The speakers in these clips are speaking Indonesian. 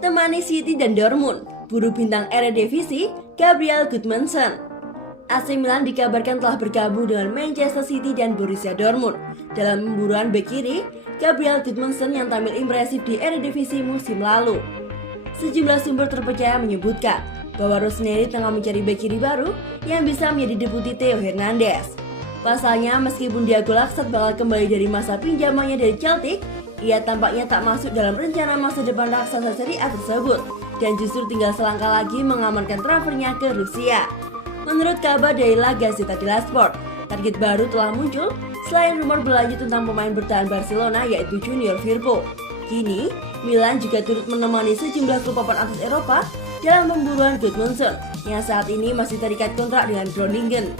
temani City dan Dortmund, buru bintang Eredivisie Gabriel Gudmundsson. AC Milan dikabarkan telah bergabung dengan Manchester City dan Borussia Dortmund dalam pemburuan bek kiri Gabriel Gudmundsson yang tampil impresif di Eredivisie musim lalu. Sejumlah sumber terpercaya menyebutkan bahwa Rossoneri tengah mencari bek kiri baru yang bisa menjadi deputi Theo Hernandez. Pasalnya, meskipun Diego Laxalt bakal kembali dari masa pinjamannya dari Celtic, ia tampaknya tak masuk dalam rencana masa depan raksasa Serie A tersebut dan justru tinggal selangkah lagi mengamankan transfernya ke Rusia. Menurut kabar dari La Gazzetta dello Sport, target baru telah muncul selain rumor berlanjut tentang pemain bertahan Barcelona yaitu Junior Firpo. Kini, Milan juga turut menemani sejumlah klub papan atas Eropa dalam pemburuan Gudmundsson yang saat ini masih terikat kontrak dengan Groningen.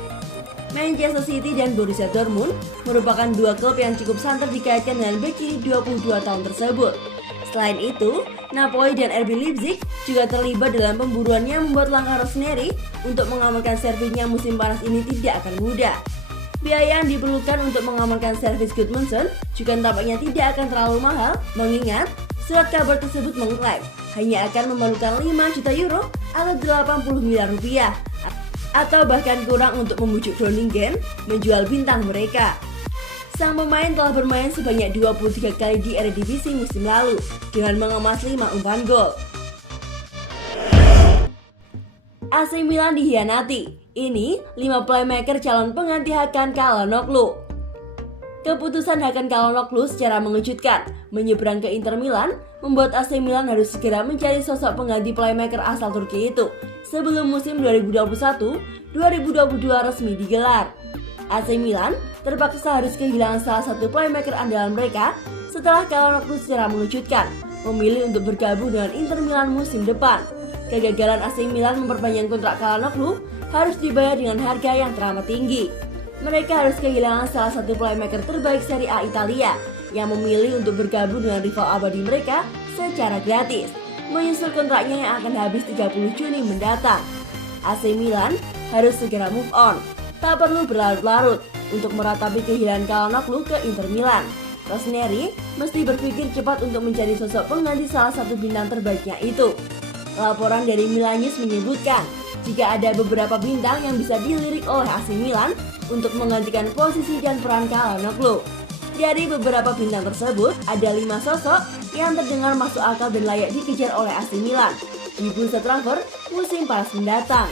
Manchester City dan Borussia Dortmund merupakan dua klub yang cukup santer dikaitkan dengan bek kiri 22 tahun tersebut. Selain itu, Napoli dan RB Leipzig juga terlibat dalam pemburuan yang membuat langkah Rossoneri untuk mengamankan servisnya musim panas ini tidak akan mudah. Biaya yang diperlukan untuk mengamankan servis Gudmundsson juga tampaknya tidak akan terlalu mahal, mengingat surat kabar tersebut mengklaim hanya akan memerlukan 5 juta euro atau 80 miliar rupiah atau bahkan kurang untuk membujuk Groningen menjual bintang mereka. Sang pemain telah bermain sebanyak 23 kali di Eredivisie musim lalu dengan mengemas 5 umpan gol. AC Milan dihianati. Ini 5 playmaker calon pengganti Hakan Çalhanoğlu. Keputusan Hakan Çalhanoğlu secara mengejutkan menyeberang ke Inter Milan membuat AC Milan harus segera mencari sosok pengganti playmaker asal Turki itu sebelum musim 2021-2022 resmi digelar. AC Milan terpaksa harus kehilangan salah satu playmaker andalan mereka setelah Çalhanoğlu secara mengejutkan memilih untuk bergabung dengan Inter Milan musim depan. Kegagalan AC Milan memperpanjang kontrak Çalhanoğlu harus dibayar dengan harga yang teramat tinggi. Mereka harus kehilangan salah satu playmaker terbaik Serie A Italia yang memilih untuk bergabung dengan rival abadi mereka secara gratis, menyusul kontraknya yang akan habis 30 Juni mendatang. AC Milan harus segera move on, tak perlu berlarut-larut untuk meratapi kehilangan Çalhanoğlu ke Inter Milan. Rossoneri mesti berpikir cepat untuk mencari sosok pengganti salah satu bintang terbaiknya itu. Laporan dari Milan News menyebutkan jika ada beberapa bintang yang bisa dilirik oleh AC Milan untuk menggantikan posisi dan peran Çalhanoğlu. Dari beberapa bintang tersebut, ada 5 sosok yang terdengar masuk akal dan layak dikejar oleh AC Milan di bursa transfer musim panas mendatang.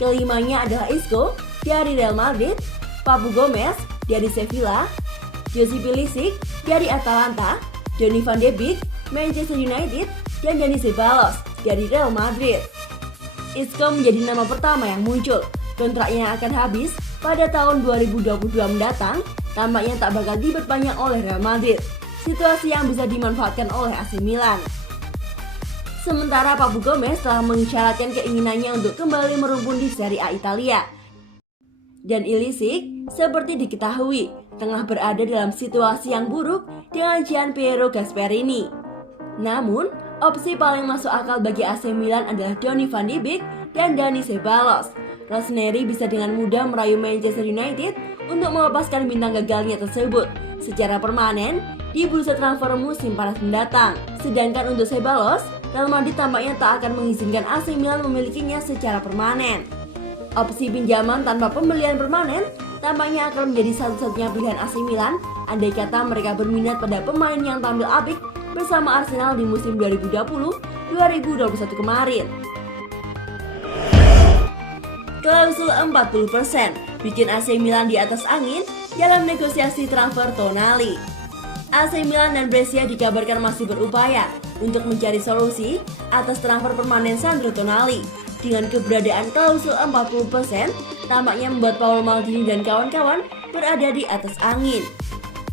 Kelimanya adalah Isco dari Real Madrid, Papu Gomez dari Sevilla, Josip Ilicic dari Atalanta, Donny van de Beek Manchester United, dan Dani Ceballos dari Real Madrid. Isco menjadi nama pertama yang muncul. Kontraknya yang akan habis pada tahun 2022 mendatang tampaknya tak bakal diperpanjang oleh Real Madrid, situasi yang bisa dimanfaatkan oleh AC Milan. Sementara Papu Gomez telah mengisyaratkan keinginannya untuk kembali merumpun di Serie A Italia. Dan Ilicic seperti diketahui tengah berada dalam situasi yang buruk dengan Gianpiero Gasperini. Namun, opsi paling masuk akal bagi AC Milan adalah Donny van de Beek dan Dani Ceballos. Rossoneri bisa dengan mudah merayu Manchester United untuk melepaskan bintang gagalnya tersebut secara permanen di bursa transfer musim panas mendatang. Sedangkan untuk Ceballos, Real Madrid tampaknya tak akan mengizinkan AC Milan memilikinya secara permanen. Opsi pinjaman tanpa pembelian permanen tampaknya akan menjadi satu-satunya pilihan AC Milan andai kata mereka berminat pada pemain yang tampil apik bersama Arsenal di musim 2020-2021 kemarin. Klausul 40% bikin AC Milan di atas angin dalam negosiasi transfer Tonali. AC Milan dan Brescia dikabarkan masih berupaya untuk mencari solusi atas transfer permanen Sandro Tonali. Dengan keberadaan klausul 40%, tampaknya membuat Paolo Maldini dan kawan-kawan berada di atas angin.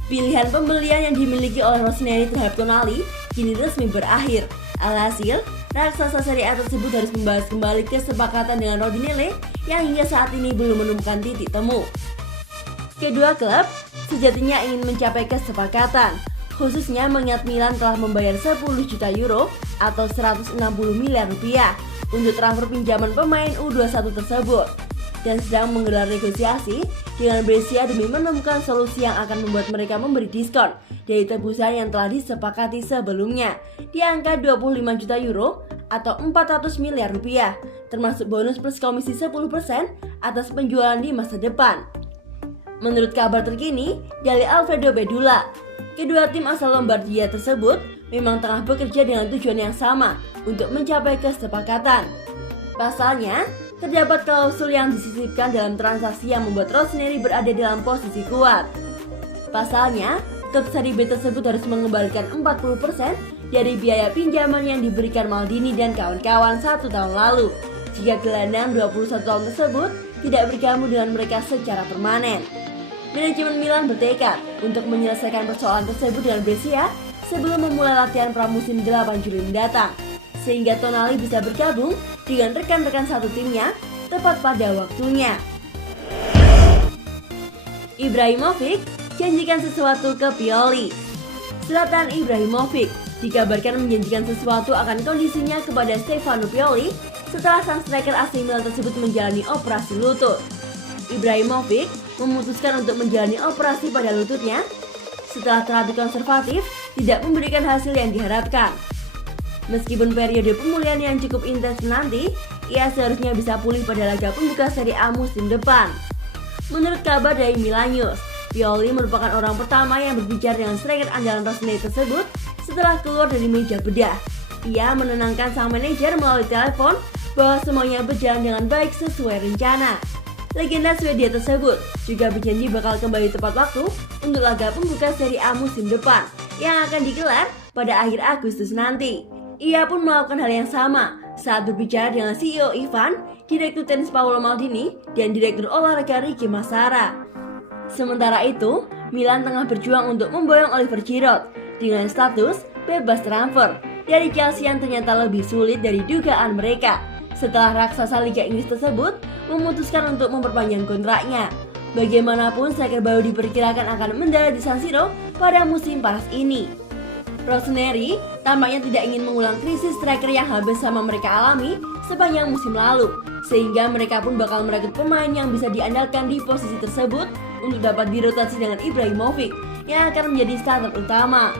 Pilihan pembelian yang dimiliki oleh Rossoneri terhadap Tonali kini resmi berakhir. Alhasil, raksasa Serie A tersebut harus membahas kembali kesepakatan dengan Rodinelli yang hingga saat ini belum menemukan titik temu. Kedua klub sejatinya ingin mencapai kesepakatan, khususnya mengingat Milan telah membayar 10 juta euro atau 160 miliar rupiah untuk transfer pinjaman pemain U21 tersebut. dan sedang menggelar negosiasi dengan Brescia demi menemukan solusi yang akan membuat mereka memberi diskon dari tebusan yang telah disepakati sebelumnya di angka 25 juta euro atau 400 miliar rupiah, termasuk bonus plus komisi 10% atas penjualan di masa depan. Menurut kabar terkini dari Alfredo Bedula, kedua tim asal Lombardia tersebut memang tengah bekerja dengan tujuan yang sama untuk mencapai kesepakatan. Pasalnya, terdapat klausul yang disisipkan dalam transaksi yang membuat Rossoneri berada dalam posisi kuat. Pasalnya, klub seri B tersebut harus mengembalikan 40% dari biaya pinjaman yang diberikan Maldini dan kawan-kawan 1 tahun lalu, jika gelandang 21 tahun tersebut tidak bergabung dengan mereka secara permanen. Manajemen Milan bertekad untuk menyelesaikan persoalan tersebut dengan Brescia sebelum memulai latihan pramusim 8 Juli mendatang, sehingga Tonali bisa bergabung dengan rekan-rekan satu timnya tepat pada waktunya. Ibrahimovic janjikan sesuatu ke Pioli. Zlatan Ibrahimovic dikabarkan menjanjikan sesuatu akan kondisinya kepada Stefano Pioli setelah sang striker AC Milan tersebut menjalani operasi lutut. Ibrahimovic memutuskan untuk menjalani operasi pada lututnya setelah terapi konservatif tidak memberikan hasil yang diharapkan. Meskipun periode pemulihan yang cukup intens nanti, ia seharusnya bisa pulih pada laga pembuka Serie A musim depan. Menurut kabar dari Milan News, Pioli merupakan orang pertama yang berbicara dengan striker andalan Rossoneri tersebut setelah keluar dari meja bedah. Ia menenangkan sang manajer melalui telepon bahwa semuanya berjalan dengan baik sesuai rencana. Legenda Swedia tersebut juga berjanji bakal kembali tepat waktu untuk laga pembuka Serie A musim depan yang akan digelar pada akhir Agustus nanti. Ia pun melakukan hal yang sama saat berbicara dengan CEO Ivan, Direktur Tenis Paolo Maldini, dan Direktur Olahraga Ricky Massara. Sementara itu, Milan tengah berjuang untuk memboyong Oliver Giroud dengan status bebas transfer dari Chelsea yang ternyata lebih sulit dari dugaan mereka setelah raksasa Liga Inggris tersebut memutuskan untuk memperpanjang kontraknya. Bagaimanapun, striker baru diperkirakan akan mendarat di San Siro pada musim panas ini. Rossoneri tampaknya tidak ingin mengulang krisis striker yang habis sama mereka alami sepanjang musim lalu, sehingga mereka pun bakal merekrut pemain yang bisa diandalkan di posisi tersebut untuk dapat dirotasi dengan Ibrahimovic yang akan menjadi starter utama.